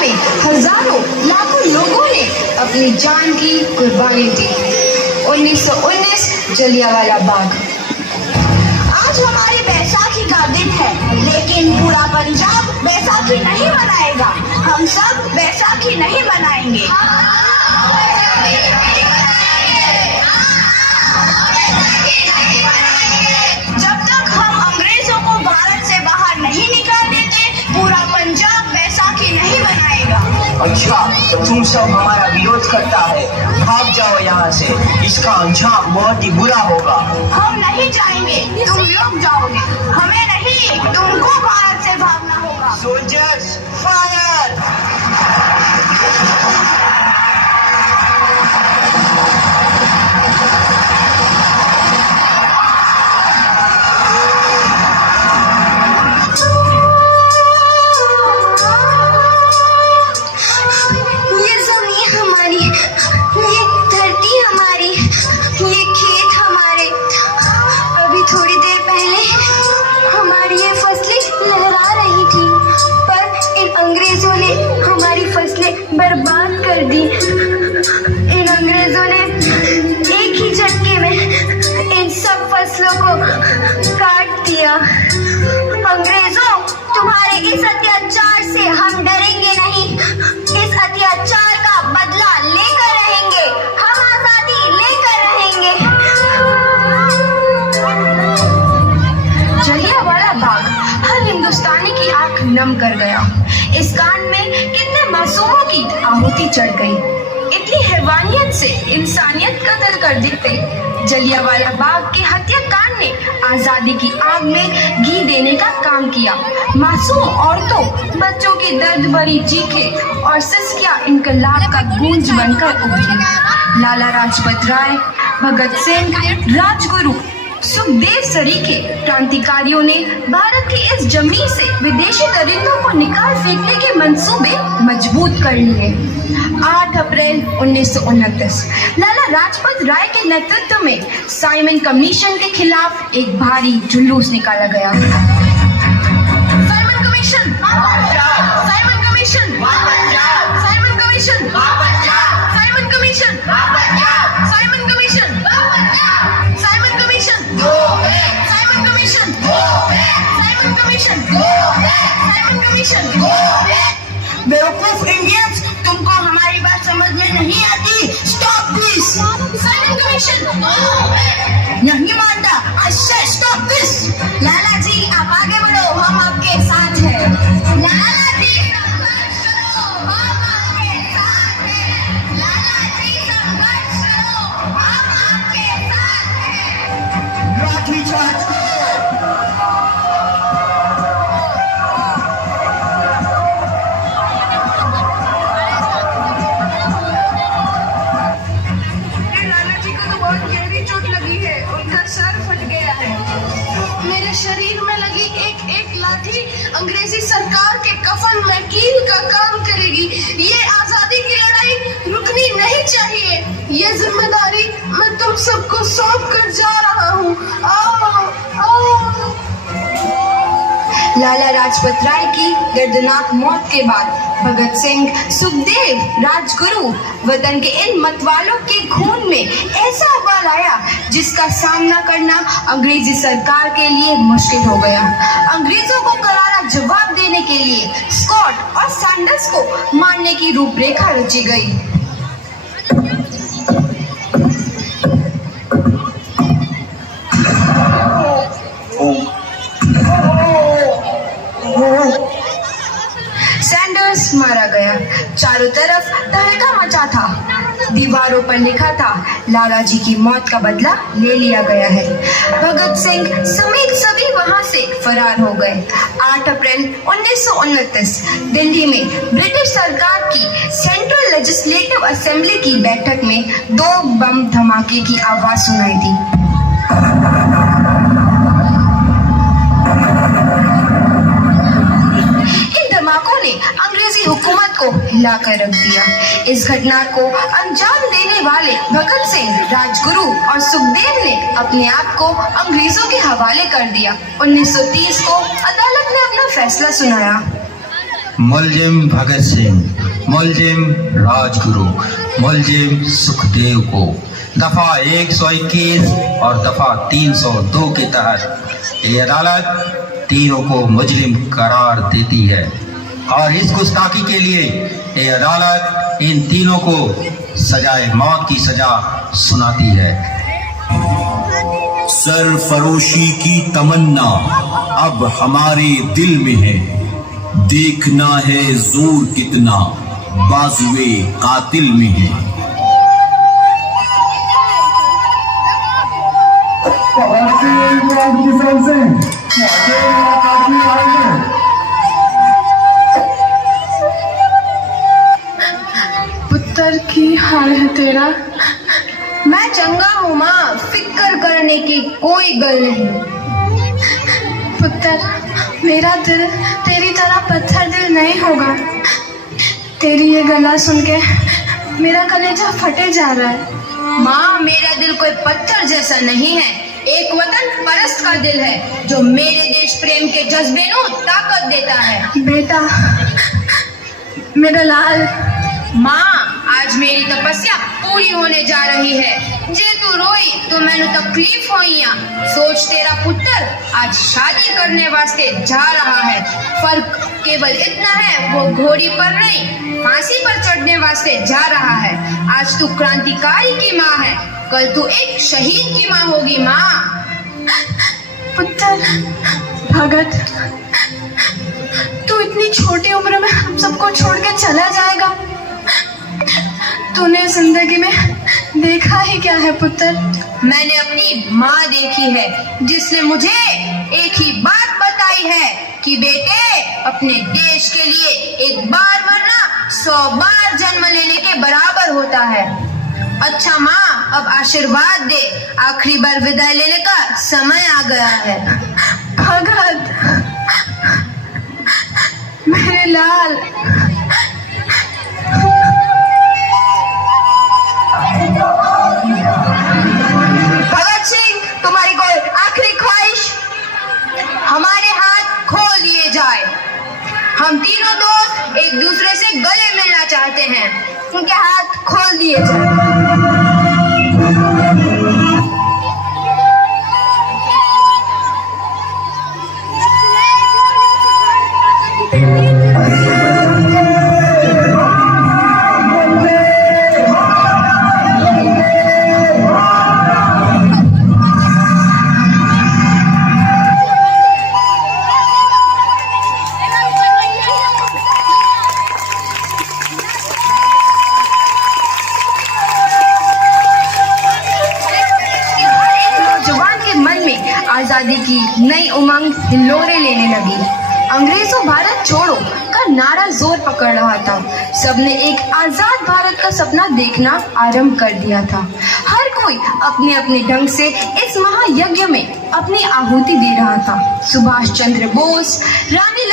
में हजारों लाखों लोगों ने अपनी जान की कुर्बानी दी। 1919 जलियांवाला बाग। आज हमारी बैसाखी का दिन है, लेकिन पूरा पंजाब बैसाखी नहीं मनाएगा। हम सब बैसाखी नहीं मनाएंगे। जब तक हम अंग्रेजों को भारत से बाहर नहीं निकाल देते, पूरा पंजाब बैसाखी नहीं मनाएगा। अच्छा, तो तुम सब हमारा विरोध करता है, भाग जाओ यहाँ से। इसका अंजाम बहुत ही बुरा होगा। हम नहीं जाएंगे, तुम लोग जाओगे। हमें नहीं, तुमको भारत से भागना होगा। Soldiers fire! बर्बाद कर दी। इन अंग्रेजों ने एक ही झटके में इन सब फसलों को काट दिया। अंग्रेजों, तुम्हारे इस अत्याचार से हम डरेंगे नहीं। इस अत्याचार का बदला लेकर रहेंगे। हम आजादी लेकर रहेंगे। जलियांवाला बाग हर हिंदुस्तानी की आंख नम कर गया। इस कांड में कितने मासूमों की आहुति चढ़ गई। इतनी हैवानियत से इंसानियत कत्ल कर दी गई। जलियांवाला बाग के हत्याकांड ने आजादी की आग में घी देने का काम किया। मासूम औरतों, बच्चों की दर्द भरी चीखें और सिसकियां इनकलाब का गूंज बनकर उभरी। लाला लाजपत राय, भगत सिंह, राजगुरु, सुखदेव सरीखे क्रांतिकारियों ने भारत की इस जमीन से विदेशी दरिंदों को निकाल फेंकने के मंसूबे मजबूत कर लिए। 8 अप्रैल 1929 लाला लाजपत राय के नेतृत्व में साइमन कमीशन के खिलाफ एक भारी जुलूस निकाला गया। Simon commission, Simon commission, Simon commission, Simon commission, Simon commission, Simon commission, Simon commission, Simon commission, Simon commission. बेवकूफ इंडियंस, तुमको हमारी बात समझ में नहीं आती। Stop this. Simon commission. नहीं मानता। आई से स्टॉप दिस। लाला जी, आप आगे बढ़ो, हम आपके साथ हैं। लाला जी, संघर्ष करो, हम आपके साथ हैं। लाला जी, संघर्ष करो, हम आपके साथ हैं। लाठी चार्ज करो। मेरे शरीर में लगी एक एक लाठी अंग्रेजी सरकार के कफन में कील का काम करेगी। ये आजादी की लड़ाई रुकनी नहीं चाहिए। ये जिम्मेदारी मैं तुम सबको सौंप कर जा रहा हूँ। लाला लाजपत राय की दर्दनाक मौत के बाद भगत सिंह, सुखदेव, राजगुरु वतन के इन मतवालों के खून में ऐसा उबाल आया जिसका सामना करना अंग्रेजी सरकार के लिए मुश्किल हो गया। अंग्रेजों को करारा जवाब देने के लिए स्कॉट और सैंडर्स को मारने की रूपरेखा रची गई। सैंडर्स मारा गया। चारों तरफ तहलका मचा था। दीवारों पर लिखा था, लाला जी की मौत का बदला ले लिया गया है। भगत सिंह समेत सभी वहां से फरार हो गए। 8 अप्रैल 1929 दिल्ली में ब्रिटिश सरकार की सेंट्रल लेजिस्लेटिव असेंबली की बैठक में 2 बम धमाके की आवाज सुनाई दी। धमाकों ने अंग्रेजी हुकूमत को हिलाकर रख दिया। इस घटना को अंजाम देने वाले भगत सिंह, राजगुरु और सुखदेव ने अपने आप को अंग्रेजों के हवाले कर दिया। 1930 को अदालत ने अपना फैसला सुनाया। मुलजिम भगत सिंह, मुलजिम राजगुरु, मुलजिम सुखदेव को दफा 121 और दफा 302 के तहत ये अदालत तीनों को मुजरिम करार देती है और इस गुस्ताखी के लिए ये अदालत इन तीनों को सजाए मौत की सजा सुनाती है। सरफरोशी की तमन्ना अब हमारे दिल में है, देखना है जोर कितना बाजुए कातिल में है। पुत्र की हाल है तेरा? मैं चंगा हूँ माँ, फिक्र करने की कोई गल नहीं। पुत्र, मेरा दिल तेरी तरह पत्थर दिल नहीं होगा। तेरी ये गला सुन के मेरा कलेजा फटे जा रहा है। माँ, मेरा दिल कोई पत्थर जैसा नहीं है, एक वतन परस्त का दिल है जो मेरे देश प्रेम के जज्बे को ताकत देता है। बेटा, मेरा लाल। माँ, आज मेरी तपस्या पूरी होने जा रही है। जे तू रोई तो मैंने तकलीफ होई। सोच, तेरा पुत्र आज शादी करने वास्ते जा रहा है। फर्क केवल इतना है, वो घोड़ी पर नहीं फांसी पर चढ़ने वास्ते जा रहा है। आज तू क्रांतिकारी की माँ है, कल तू एक शहीद की माँ होगी। माँ, पुत्र भगत, तू इतनी छोटी उम्र में हम सबको छोड़ के चला जाएगा? तूने जिंदगी में देखा ही क्या है पुत्र? मैंने अपनी माँ देखी है जिसने मुझे एक ही बात बताई है कि बेटे, अपने देश के लिए एक बार मरना 100 बार जन्म लेने के बराबर होता है। अच्छा माँ, अब आशीर्वाद दे, आखिरी बार विदाई लेने का समय आ गया है। भगत, मेरे लाल। भगत सिंह, तुम्हारी कोई आखिरी ख्वाहिश? हमारे हाथ खोल दिए जाए। हम तीनों दोस्त एक दूसरे से गले मिलना चाहते हैं, उनके हाथ खोल दिए जाए। आजादी की नई उमंग हिलोरे लेने लगी। अंग्रेजों भारत छोड़ो का नारा जोर पकड़ रहा था। सबने एक आजाद भारत का सपना देखना आरंभ कर दिया था। हर कोई अपने अपने ढंग से इस महायज्ञ में अपनी आहुति दे रहा था। सुभाष चंद्र बोस, रानी